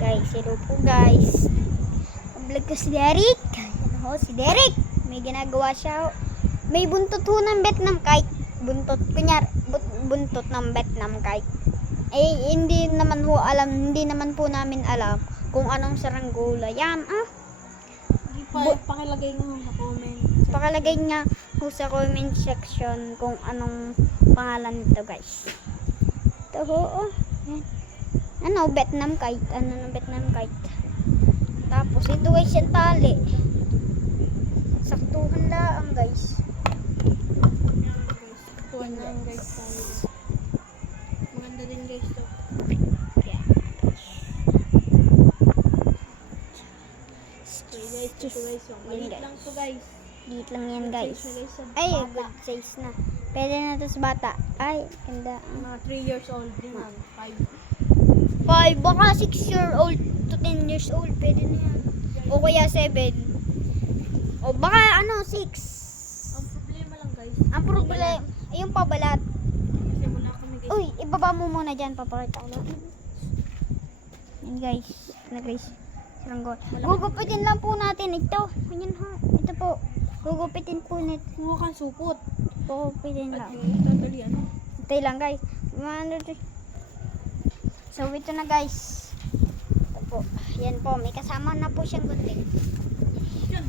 Guys, hello po guys. Vlog ko si Derek. Ano si Derek? May ginagawa siya. May buntot ho ng Vietnam kite. Buntot, kunyar, buntot ng Vietnam kite. Eh, hindi naman po namin alam kung anong saranggola yan. Pakilagay mo sa comment. Pakilagay nga ho sa comment section kung anong pangalan nito guys. Ito ho, yan. Ano, Vietnam kite. Ano ng Vietnam kite. Tapos, ito guys yung tali. Saktuhan lang guys. Tuwan lang guys. Maganda din guys to. Yeah. So guys, ito guys. Maliit lang to guys. Liit lang yan guys. Size na guys sa Ay, bata. good size na. Pwede na to sa bata. Ay, ganda. Mga 3 years old din lang. 5, baka 6-year-old to 10 years old. Pwede na yan. O kaya 7. O baka 6. Ang problema lang guys. Ang problema, yung pabalat. Kasi wala kami guys. Uy, ibaba mo muna dyan. Paparita ko lang. Yan guys. Na guys. Saranggola. Gugupitin lang po natin ito. Ganyan ha. Ito po. Gugupitin po nito. Huwag kang supot. Gugupitin At lang. tatali ano. Ito lang guys. So ito na guys. Ito po. Yan po. May kasama na po siyang gunting. Yan.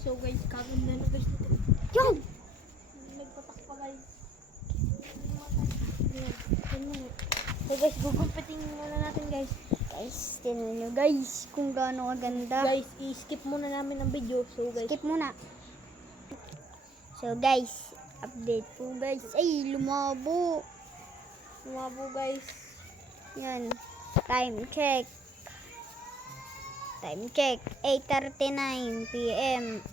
So guys, kaganda na guys dito. Yun! Nagpatak pa guys. Yan. So guys, gugupitin muna natin guys. Guys, tinan nyo guys kung gaano kaganda. Guys, i-skip muna namin ang video. So guys, Skip muna. So guys, update po guys. Ay, lumabo. lumabo guys. Yan. Time check. Time check. 8:39 PM.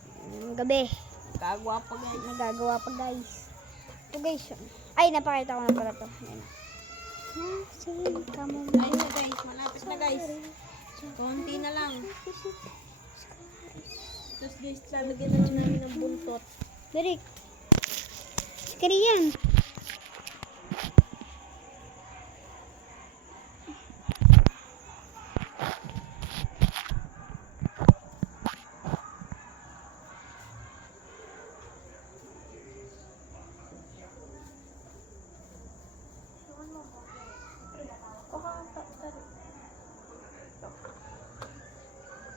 Gabi. Kagwa pa guys. Nagagawa pa guys. Ito guys. Ay, napakita ko na pala to. Yan. Sige, kamo. Ayun na guys, malapit na guys. Konti na lang. Tapos guys, lalagyan na lang namin ng buntot. Derek. Sikari yan.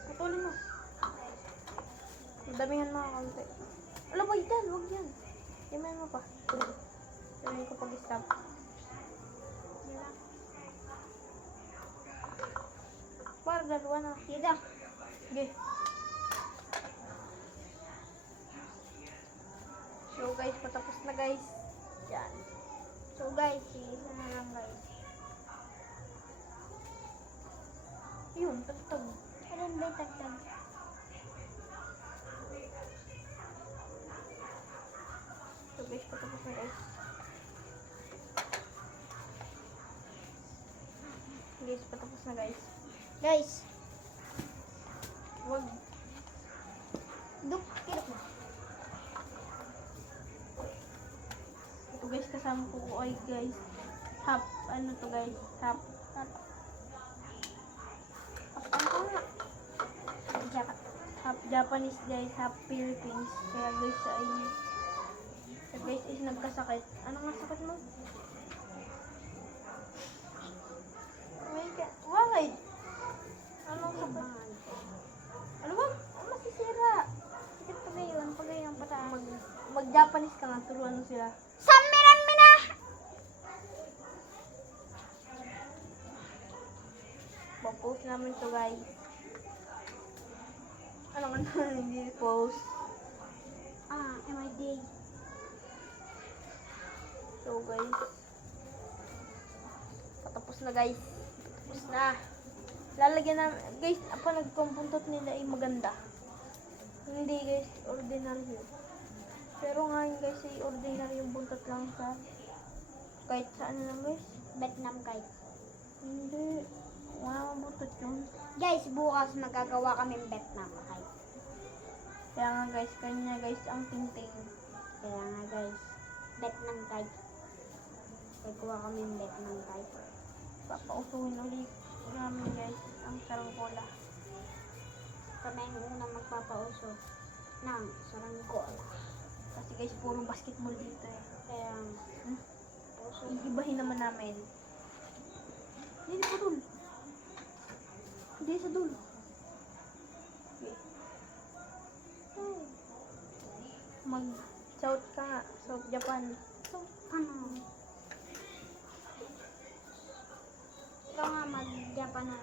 Putulin mo. Damihan mo kaunti. Ala boy, dan, wag yan. Damihan mo pa. Damihan ko pag-stop. Par, dalawa na. Dito. Sige. So guys, patapos na guys. Yan. So guys, isa na lang guys. Yun, tagtag. Alam ba yung tagtag? So guys, patapos na guys. Guys, patapos na guys. Guys, Wag. kirap na. Ito guys, kasama ko ay guys. Half, ano to guys? Half. Half Japanese guys, half Philippines. Kaya guys is nagkasakit. Ano nga sakit mo? Oh my God. Why? Anong sakit? Ano ba? Masisira. Sikip pa gayon, pag gayon pataas. Mag-Japanese ka nga, turuan mo sila. Samiran mo na! Papost namin to guys. Ano hindi post. MID. So guys. Patapos na guys. Patapos na. Lalagyan na guys, apa nagkumbuntot nila ay maganda. Hindi guys, ordinary yun. Pero ngayon guys, ay ordinary yung buntot lang sa kahit saan lang guys. Vietnam kite. Hindi. Wala mang buntot yun. Guys, bukas magagawa kami Vietnam kite. Kaya nga guys, kanya guys ang tingting. Kaya nga guys, Vietnam kite. Gagawa kami Vietnam kite. Papausuhin ulit na namin guys ang saranggola. Kami ang unang magpapauso ng saranggola. Kasi guys, puro basketball dito eh. Kaya, So, ibahin naman namin. Hindi sa dul. Hindi sa dul. Okay. Mag-South ka nga. South Japan. ano? Ikaw nga mag-Japanon.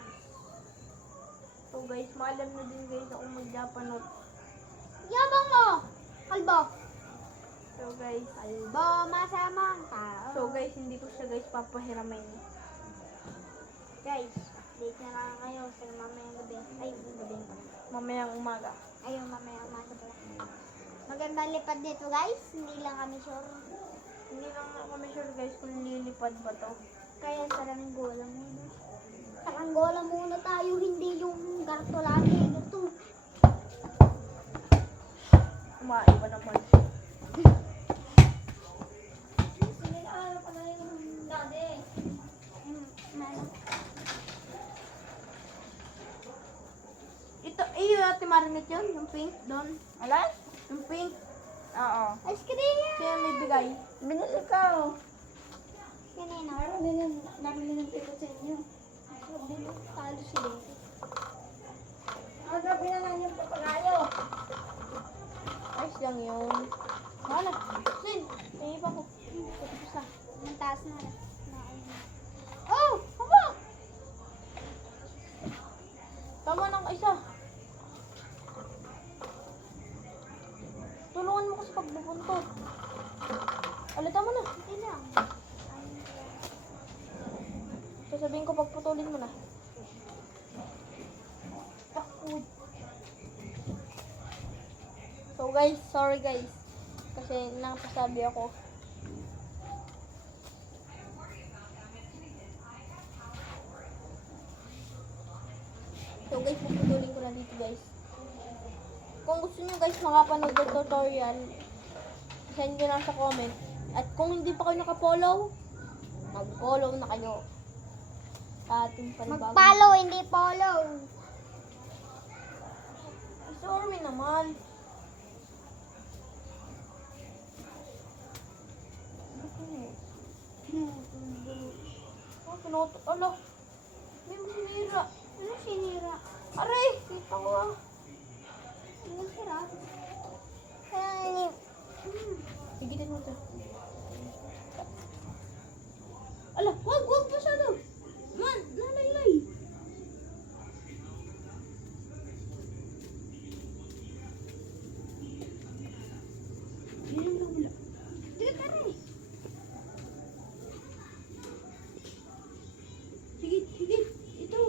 So guys, maalam na din guys ako mag-Japanot. Yabang mo! Kalbo! So guys, Kalbo, masamang tao. so guys, hindi ko siya guys papahiramin. Guys, update na lang kayo sa mamayang gabi. Ay, gabi pa. Mamayang umaga. Ayun, mamayang umaga pala. Magandang lipad dito guys. Hindi lang kami sure. Hindi lang kami sure guys kung lilipad ba to. Kaya saranggola muna. Saranggola muna tayo, hindi yung garto lagi. Garto. Umaiba naman. Sinilalo pa na yung dati. Ito, iyo ate Marinette yun, yung pink doon. Alas? Yung pink. Oo. Ice cream! Kaya may bigay. Binili ka. Kanina, narinig ng tito sa inyo. Sabi mo, talo si Dede. Magabi na lang yung papagayo. Ayos lang yun. Wala. Sin, may iba ko. Tapos na. Ang taas na. Oh! Haba! Tama ng isa. Tulungan mo kasi pagbubuntot. Ala, tama na. Hindi lang. Sasabihin ko pagputulin mo na. Takod. So guys, sorry guys. Kasi napasabi ako. So guys, puputulin ko na dito guys. Kung gusto nyo guys makapanood ng tutorial, send nyo lang sa comment. At kung hindi pa kayo nakapollow, mag-follow na kayo. Sa ating panibagong. Mag-follow, hindi follow. Sorry naman. Oh, pinuto. Ala. May sinira. Ano sinira? Aray! Kita ko ah. Ano sira? Kaya, Higitin mo ito. Ala, wag masyado. Man, lalaylay. Yan ang wala. dito ka rin. Higit. Ito.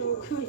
Okay.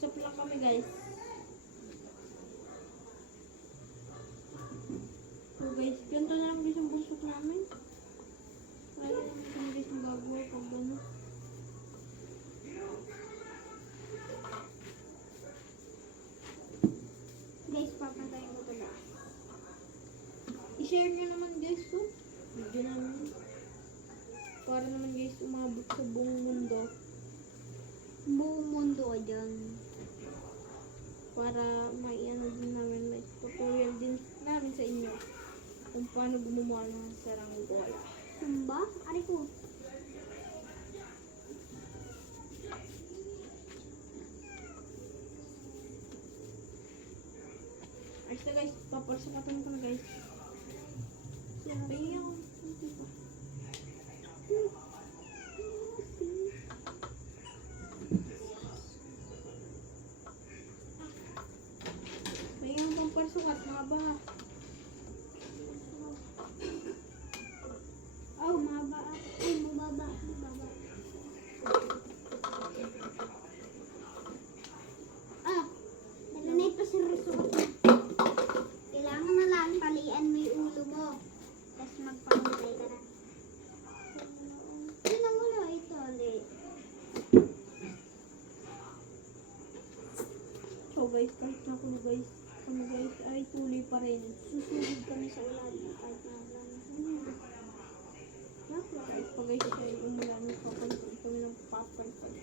Usap lang kami guys. So guys, ganito na lang guys ang busok namin. Wala naman kami guys ang gagawa pag gano'n. Guys, papantayin ko ito na. I-share nyo naman guys to. Video namin. Para naman guys umabot sa buong mundo. Buong mundo ka dyan. Para may ano din namin, may tutorial din namin sa inyo. Kung paano gumawa ng saranggola. Sumba? Ari ko. Ayos na guys, papasukatan ko na guys. Pahingi ako. Pahingi ako pang parsukat, mga baha. Oh, maba. Ay, mababa. Mababa. Ah, dala na ito sa resort. Kailangan na lang palian mo yung ulo mo. Tapos magpahintay ka na. Yun ang ulo. Ito ulit. So guys, kahit na kung guys, kami guys ay tuloy pa rin. Susugod kami sa ulan. Kahit na ulan. Kahit pa guys ay umulan, papansin kami ng papansin.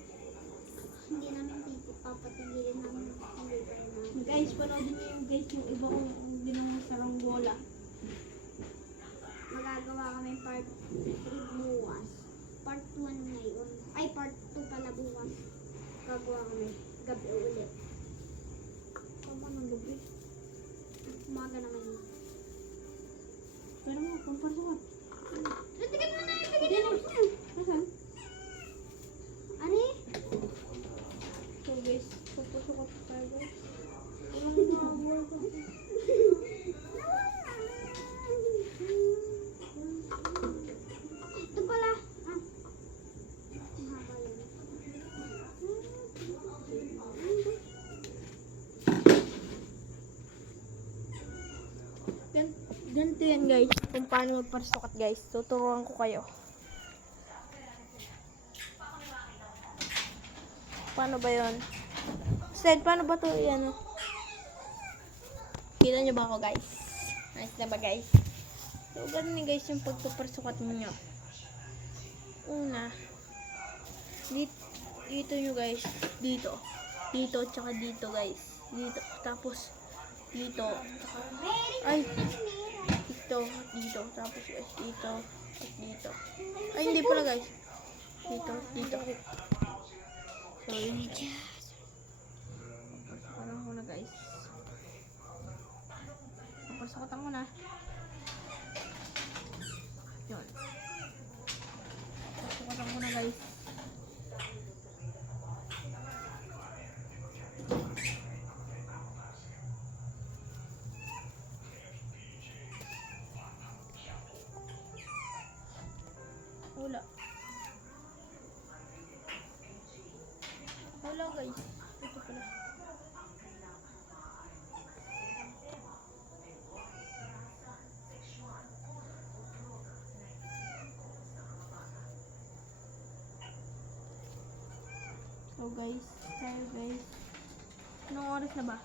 Hindi namin papatigilin namin. Hindi pa rin namin. Guys, panoodin niyo yung guys yung iba kong ginawa sa saranggola. Magagawa kami part 3 bukas. Part 1 ngayon. Ay, part 2 pala bukas. Gagawa kami. Gabi ulit. Tama ng gabi. Umaga naman yun. Pero mga pamparsukat. Tigat mo na yun! Hindi Tigat na. mo na! Nasaan? Ani? So guys, pamparsukat tayo guys. Walang mga kasi. Ito pala. Ah. Mahaba yun. Ganito yan guys, kung paano magparsukat guys. Tuturuan ko kayo. Paano ba yun? Sled, paano ba to yan? Kita nyo ba ako guys? Nice na ba guys? So ganun guys yung pagpaparsukat nyo. Una, dito nyo guys, dito, tsaka dito guys, dito, tapos dito, ay, dito, tapos guys, dito, at dito, ay hindi pala guys, dito, so yun guys, parang ko na guys, papasukatan ko na, yun, papasukatan ko na guys. Wala. Wala guys. Ito pala. So guys, tayo guys. Anong oras na ba?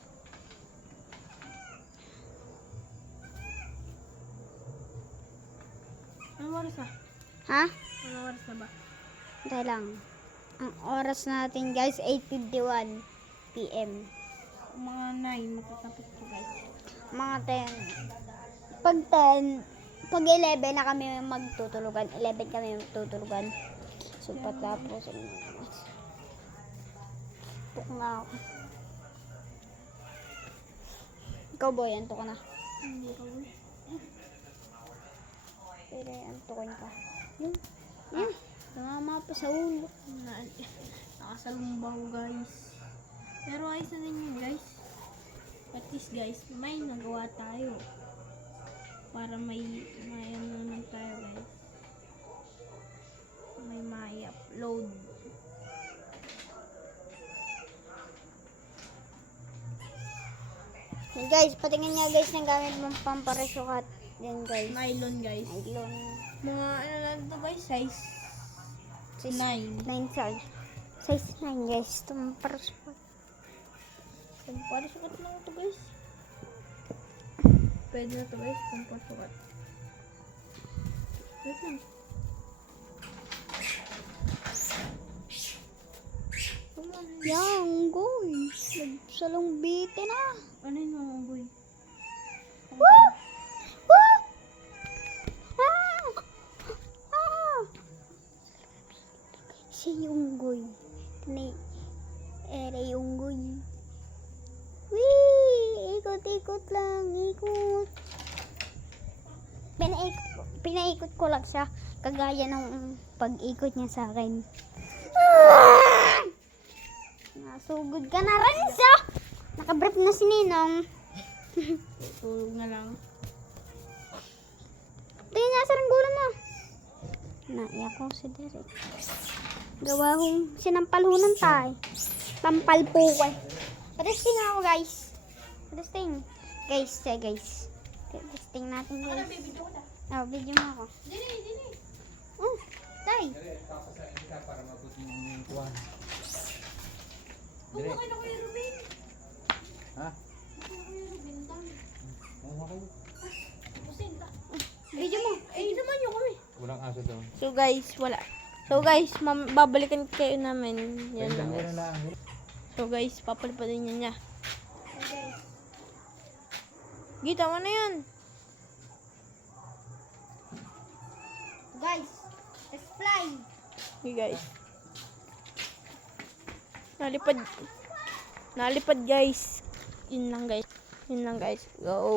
Anong oras na? Ha? Anong oras na ba? Dahil lang. Ang oras natin guys, 8:51 PM. Mga 9 matatapos ko guys. Mga 10. Pag 10, pag 11 na kami magtutulugan. 11 kami magtutulugan. So, patapos. Tuk na ako. Ikaw boy, anto ka na. Hindi ko. Pero antukin ka. Yun. Yun. Tumama pa sa ulo. Nakasalumbaw guys. Pero ayos na din yun guys. At least guys, may nagawa tayo. Para may ano naman tayo guys. May may upload. Yan guys, patingin niya guys ng gamit mong pamparesukat. Yan guys. Nylon guys. Nylon. Mga ano lang to guys, size 9. 9 size. Size 9 guys. Ito pamparesukat. Para sukat lang to guys. Pwede na to guys, kung pasukat. Wait lang. Yan, goy. Nagsalong bitin na. Ano yung mga boy? Woo! Woo! Ah! Ah! Si Unggoy. Ere Unggoy. Wee! Ikot-ikot lang. Ikot. Pinaikot ko lang siya. Kagaya ng pag-ikot niya sa akin. Ah! Nasugod ka na rin siya. Nakabrief na si Ninong. Tulog na lang. Tingnan niya sa ranggulo mo. Naiyak ko si Derek. Gawa hong sinampalhunan tayo. Pampalpo ko eh. Padesting ako guys. Padesting. Guys, guys. Padesting natin guys. Video ko na. Oh, video mo ako. Dini. Oh, tay. Para mabot yung kuwan. Kung kayo na Kuya Ruben. Ha? Kuya Ruben, dami. Oo, kayo. Pusin ka. Video mo. Eh, naman nyo kami. Walang aso daw. So guys, wala. So guys, babalikan kayo namin. Yan Pendan lang mo na guys. lang. So guys, papalipadin niya. Gita mo na yan. Guys, let's fly. Okay guys. Nalipad guys. Yun lang guys. Go.